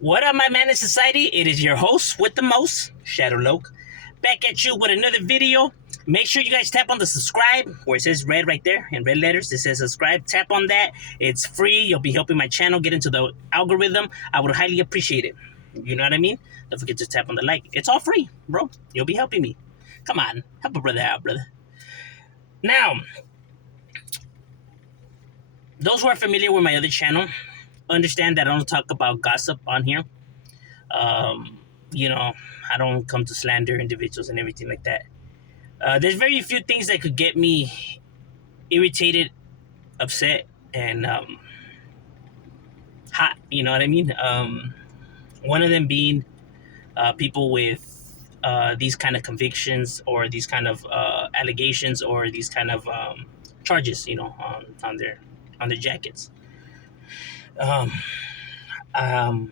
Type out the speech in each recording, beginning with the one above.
What up, my man in society? It is your host with the most, Shadow Loke, back at you with another video. Make sure you guys tap on the subscribe where it says red right there in red letters. It says subscribe. Tap on that. It's free. You'll be helping my channel get into the algorithm. I would highly appreciate it. You know what I mean? Don't forget to tap on the like. It's all free, bro. You'll be helping me. Come on, help a brother out, brother. Now, those who are familiar with my other channel understand that I don't talk about gossip on here. Um, I don't come to slander individuals and everything like that. There's very few things that could get me irritated, upset, and hot. You know what I mean? One of them being people with these kind of convictions or these kind of allegations or these kind of charges. On their jackets. Um, um,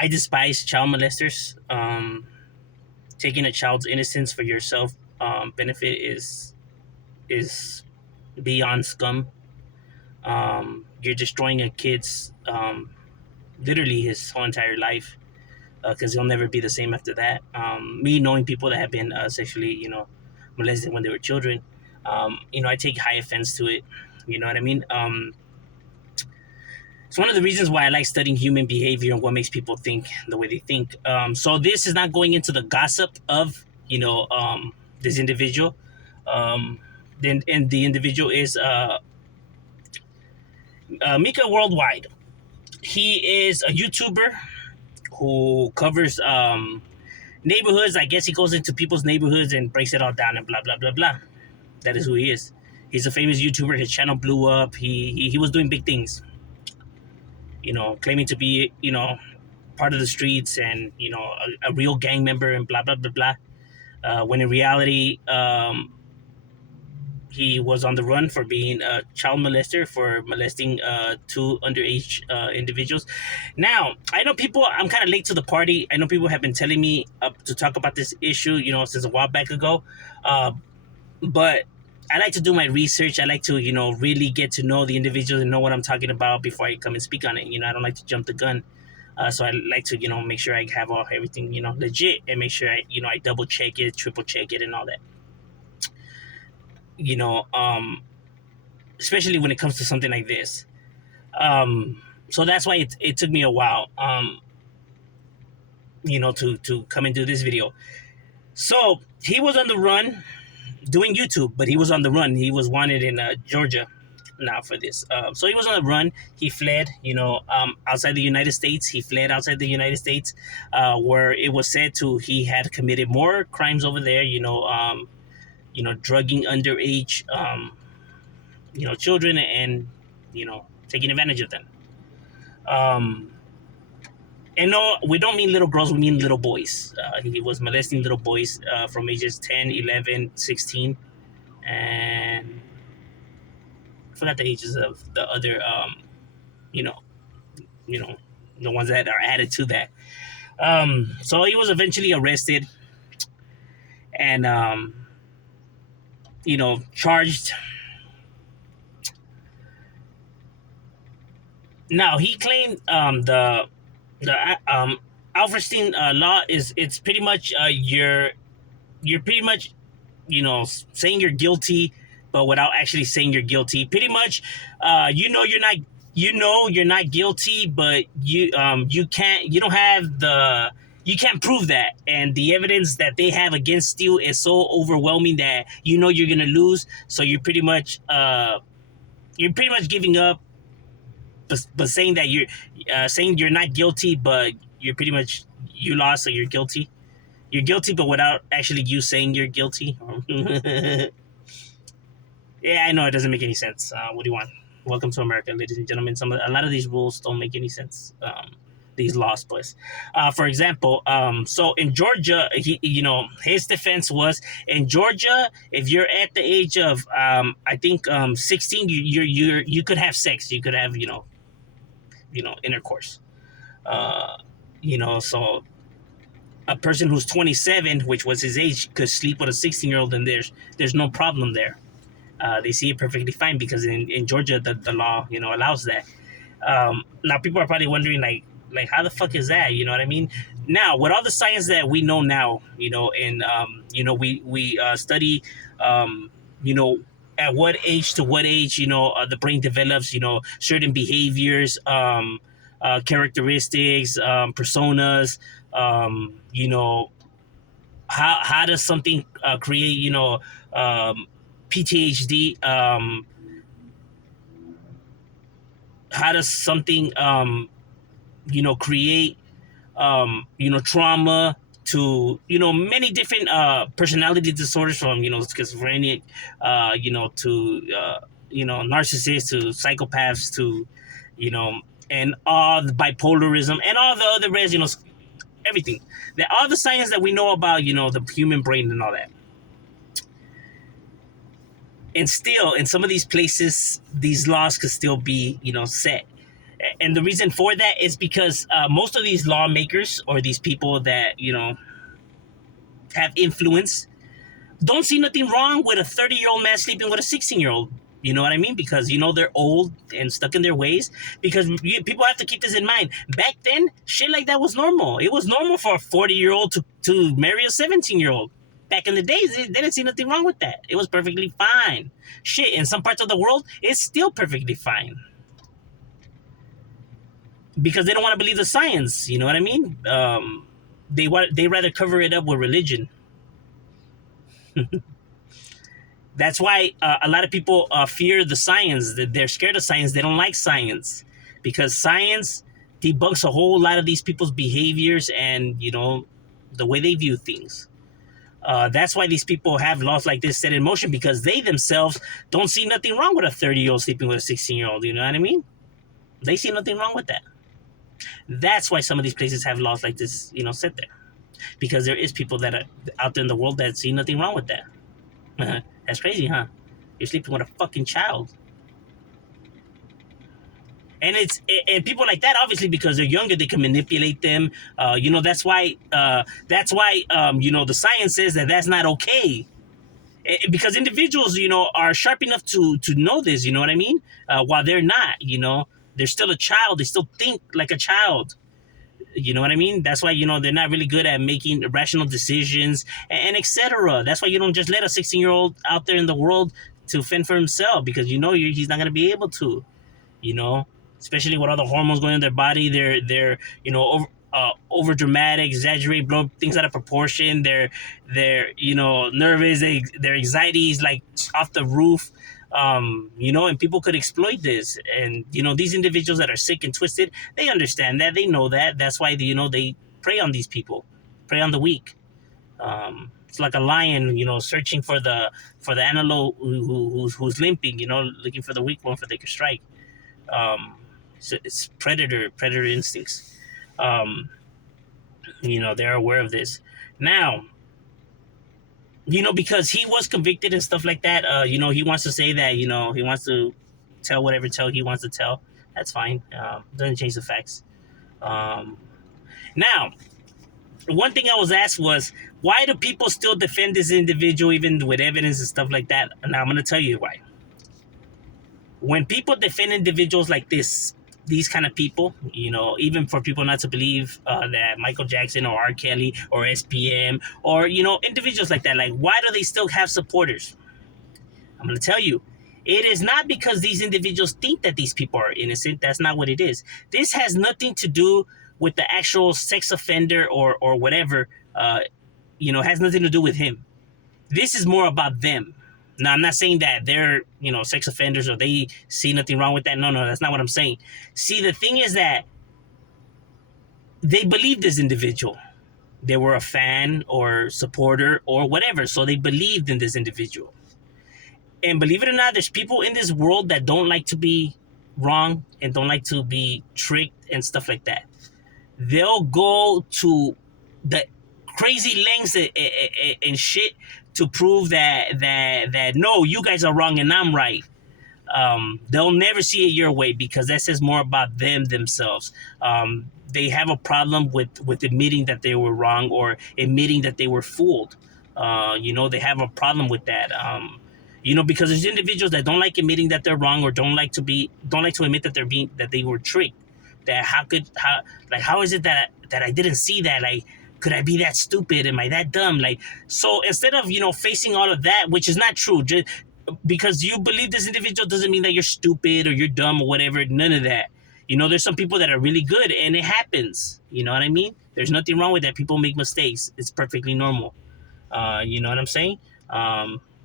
I despise child molesters. Taking a child's innocence for your self benefit is beyond scum. You're destroying a kid's literally his whole entire life because he'll never be the same after that. Me knowing people that have been sexually, molested when they were children, I take high offense to it. You know what I mean? It's one of the reasons why I like studying human behavior and what makes people think the way they think. So this is not going into the gossip of, this individual. And the individual is Mika Worldwide. He is a YouTuber who covers neighborhoods. I guess he goes into people's neighborhoods and breaks it all down and blah, blah, blah, blah. That is who he is. He's a famous YouTuber. His channel blew up. He was doing big things. Claiming to be, part of the streets and, a real gang member and blah, blah, blah, blah. When in reality, he was on the run for being a child molester, for molesting two underage individuals. Now, I know people, I'm kind of late to the party. I know people have been telling me to talk about this issue, since a while back ago. But I like to do my research. I like to, really get to know the individual and know what I'm talking about before I come and speak on it. I don't like to jump the gun. So I like to, make sure I have everything, legit, and make sure I double check it, triple check it, and all that. Especially when it comes to something like this. So that's why it took me a while, to come and do this video. So he was on the run doing YouTube, but he was on the run. He was wanted in Georgia now for this. So he was on the run. He fled, outside the United States. He fled outside the United States, where it was said he had committed more crimes over there, drugging underage, children and, taking advantage of them. And no, we don't mean little girls, we mean little boys. He was molesting little boys from ages 10, 11, 16, and I forgot the ages of the other, the ones that are added to that. So he was eventually arrested and, charged. Now, he claimed the Alfredstein law it's pretty much you're pretty much saying you're guilty, but without actually saying you're guilty. Pretty much, you're not guilty, but you can't prove that, and the evidence that they have against you is so overwhelming that you're gonna lose. So you're pretty much giving up. But saying that you're not guilty, but you're pretty much you lost, so you're guilty. You're guilty, but without actually you saying you're guilty. Yeah, I know it doesn't make any sense. What do you want? Welcome to America, ladies and gentlemen. A lot of these rules don't make any sense. These laws, please. For example, so in Georgia, his defense was in Georgia, if you're at the age of I think 16, you could have sex. You could have intercourse. So a person who's 27, which was his age, could sleep with a 16-year-old, and there's no problem there. They see it perfectly fine because in Georgia the law allows that. Now people are probably wondering, like, Like, how the fuck is that? You know what I mean? Now, with all the science that we know now, and we study, um, you know, at what age to what age, the brain develops, certain behaviors, characteristics, personas, how does something create, PTSD? How does something, create, trauma, to many different personality disorders, from schizophrenia, to narcissists, to psychopaths, to you know and all the bipolarism and all the other rest, everything, all the science that we know about, the human brain and all that. And still, in some of these places, these laws could still be set. And the reason for that is because most of these lawmakers, or these people that have influence, don't see nothing wrong with a 30-year-old man sleeping with a 16-year-old. You know what I mean? Because they're old and stuck in their ways. Because people have to keep this in mind. Back then, shit like that was normal. It was normal for a 40-year-old to marry a 17-year-old. Back in the days, they didn't see nothing wrong with that. It was perfectly fine. Shit, in some parts of the world, it's still perfectly fine. Because they don't want to believe the science. You know what I mean? They rather cover it up with religion. That's why a lot of people fear the science. They're scared of science. They don't like science, because science debunks a whole lot of these people's behaviors and the way they view things. That's why these people have laws like this set in motion, because they themselves don't see nothing wrong with a 30-year-old sleeping with a 16-year-old. You know what I mean? They see nothing wrong with that. That's why some of these places have laws like this, set there, because there is people that are out there in the world that see nothing wrong with that. That's crazy, huh? You're sleeping with a fucking child. And people like that, obviously, because they're younger, they can manipulate them. That's why the science says that that's not okay. Because individuals, are sharp enough to know this. You know what I mean? While they're not, they're still a child. They still think like a child. You know what I mean? That's why, they're not really good at making rational decisions, and etc. That's why you don't just let a 16-year-old out there in the world to fend for himself, because he's not going to be able to, you know, especially with all the hormones going in their body. They're over dramatic, exaggerate, blow things out of proportion. They're nervous. Their anxiety is like off the roof. And people could exploit this. And these individuals that are sick and twisted, they understand that, they know that. That's why they prey on these people, prey on the weak. It's like a lion, searching for the antelope who's limping, looking for the weak one for they could strike. It's predator instincts. They're aware of this now. Because he was convicted and stuff like that. He wants to say that, he wants to tell whatever tell he wants to tell. That's fine. Doesn't change the facts. Now, one thing I was asked was, why do people still defend this individual even with evidence and stuff like that? And I'm going to tell you why. When people defend individuals like these kind of people, even for people not to believe that Michael Jackson or R. Kelly or SPM or, individuals like that, like, why do they still have supporters? I'm going to tell you, it is not because these individuals think that these people are innocent. That's not what it is. This has nothing to do with the actual sex offender or whatever, has nothing to do with him. This is more about them. Now, I'm not saying that they're, sex offenders or they see nothing wrong with that. No, that's not what I'm saying. See, the thing is that they believe this individual. They were a fan or supporter or whatever, so they believed in this individual. And believe it or not, there's people in this world that don't like to be wrong and don't like to be tricked and stuff like that. They'll go to the crazy lengths and shit to prove that no, you guys are wrong and I'm right. They'll never see it your way, because that says more about themselves. They have a problem with admitting that they were wrong or admitting that they were fooled. They have a problem with that. Because there's individuals that don't like admitting that they're wrong or don't like to admit that they were tricked. that how is it that I didn't see that? Like, could I be that stupid? Am I that dumb? Like, so instead of facing all of that, which is not true, just because you believe this individual doesn't mean that you're stupid or you're dumb or whatever. None of that. There's some people that are really good, and it happens. You know what I mean? There's nothing wrong with that. People make mistakes. It's perfectly normal. You know what I'm saying?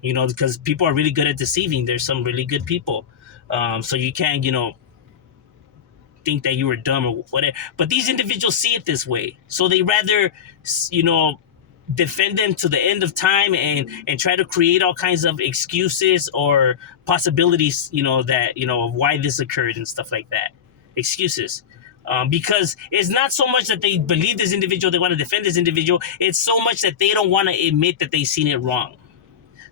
Because people are really good at deceiving. There's some really good people. So you can't, think that you were dumb or whatever. But these individuals see it this way. So they rather, you know, defend them to the end of time and try to create all kinds of excuses or possibilities, that, of why this occurred and stuff like that. Excuses. Because it's not so much that they believe this individual, they want to defend this individual. It's so much that they don't want to admit that they've seen it wrong.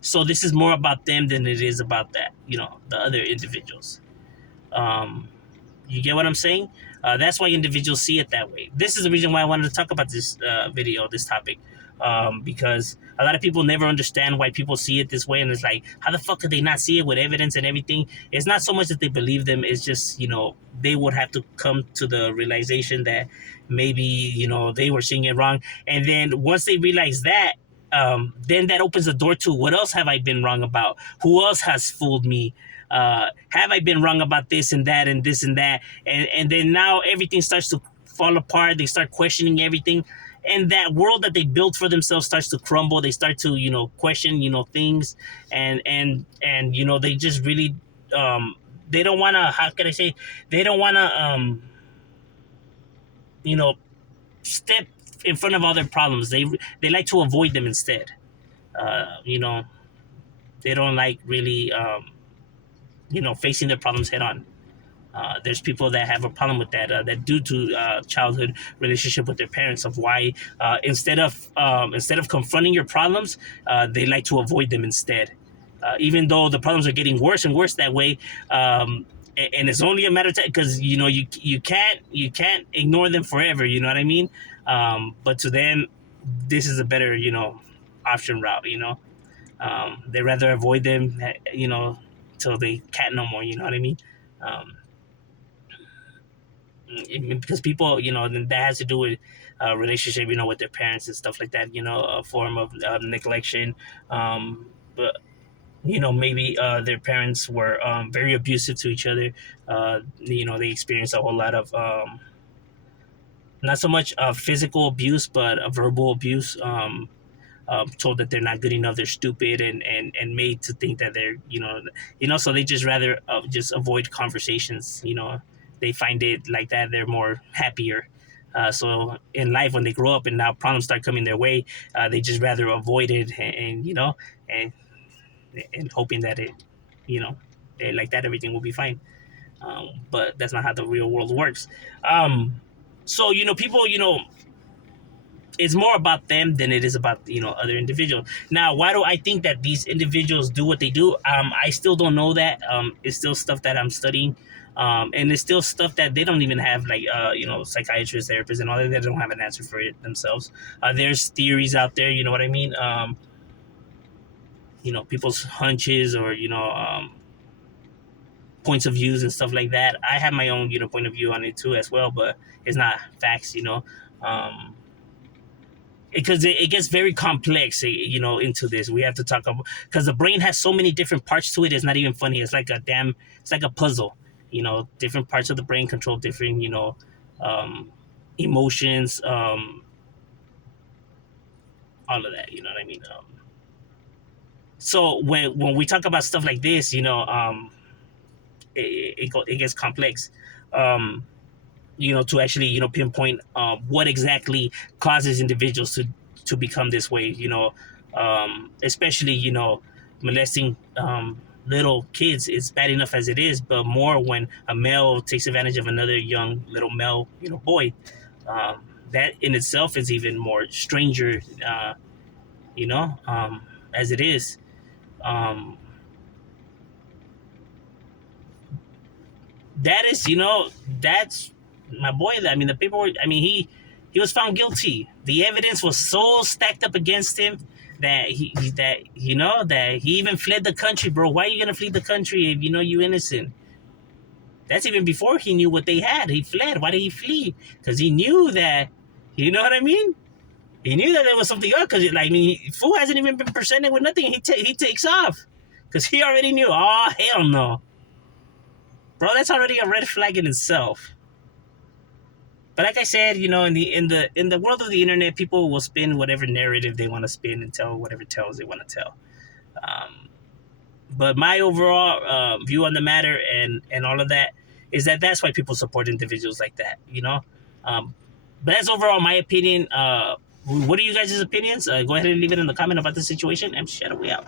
So this is more about them than it is about that, the other individuals. You get what I'm saying? That's why individuals see it that way. This is the reason why I wanted to talk about this this topic, because a lot of people never understand why people see it this way, and it's like, how the fuck could they not see it with evidence and everything? It's not so much that they believe them; it's just they would have to come to the realization that maybe they were seeing it wrong, and then once they realize that. Then that opens the door to what else have I been wrong about? Who else has fooled me? Have I been wrong about this and that and this and that? And then now everything starts to fall apart. They start questioning everything. And that world that they built for themselves starts to crumble. They start to, question, things. And they just really, they don't want to, how can I say, they don't want to, step in front of all their problems. They like to avoid them instead. They don't like really, facing their problems head on. There's people that have a problem with that, that due to childhood relationship with their parents, of why instead of confronting your problems, they like to avoid them instead. Even though the problems are getting worse and worse that way, and it's only a matter of time, because you can't ignore them forever. You know what I mean? But to them, this is a better option route. They rather avoid them, till they can't no more. You know what I mean? Because people, that has to do with relationship, with their parents and stuff like that. A form of neglection. But maybe their parents were very abusive to each other. They experienced a whole lot of not so much physical abuse, but verbal abuse. Told that they're not good enough, they're stupid, and made to think that they're so they just rather just avoid conversations. They find it like that they're more happier. So in life, when they grow up and now problems start coming their way, they just rather avoid it, and hoping that like that everything will be fine. But that's not how the real world works. So people, it's more about them than it is about other individuals. Now, why do I think that these individuals do what they do? I still don't know that. It's still stuff that I'm studying, and it's still stuff that they don't even have, like psychiatrists, therapists, and all that. They don't have an answer for it themselves. There's theories out there. You know what I mean? People's hunches, or points of views and stuff like that. I have my own point of view on it too as well, but it's not facts. Because it gets very complex, into this. We have to talk about, because the brain has so many different parts to it. It's not even funny. It's like a puzzle. Different parts of the brain control different, emotions, all of that. You know what I mean? So when we talk about stuff like this, it gets complex. To actually, pinpoint what exactly causes individuals to become this way, especially, molesting little kids. It's bad enough as it is, but more when a male takes advantage of another young little male, boy. That in itself is even more stranger, as it is. That is, that's my boy. I mean, the paperwork. I mean, he was found guilty. The evidence was so stacked up against him that that he even fled the country, bro. Why are you gonna flee the country if you know you innocent? That's even before he knew what they had. He fled. Why did he flee? Because he knew that, you know what I mean? He knew that there was something up. Because, like, I mean, fool hasn't even been presented with nothing. He takes off. Because he already knew, oh, hell no. Bro, that's already a red flag in itself. But like I said, you know, in the world of the internet, people will spin whatever narrative they want to spin and tell whatever tales they want to tell. Um, but my overall view on the matter and all of that is that that's why people support individuals like that, you know. Um, but that's overall my opinion. What are you guys' opinions? Go ahead and leave it in the comment about the situation. And shut up, we out.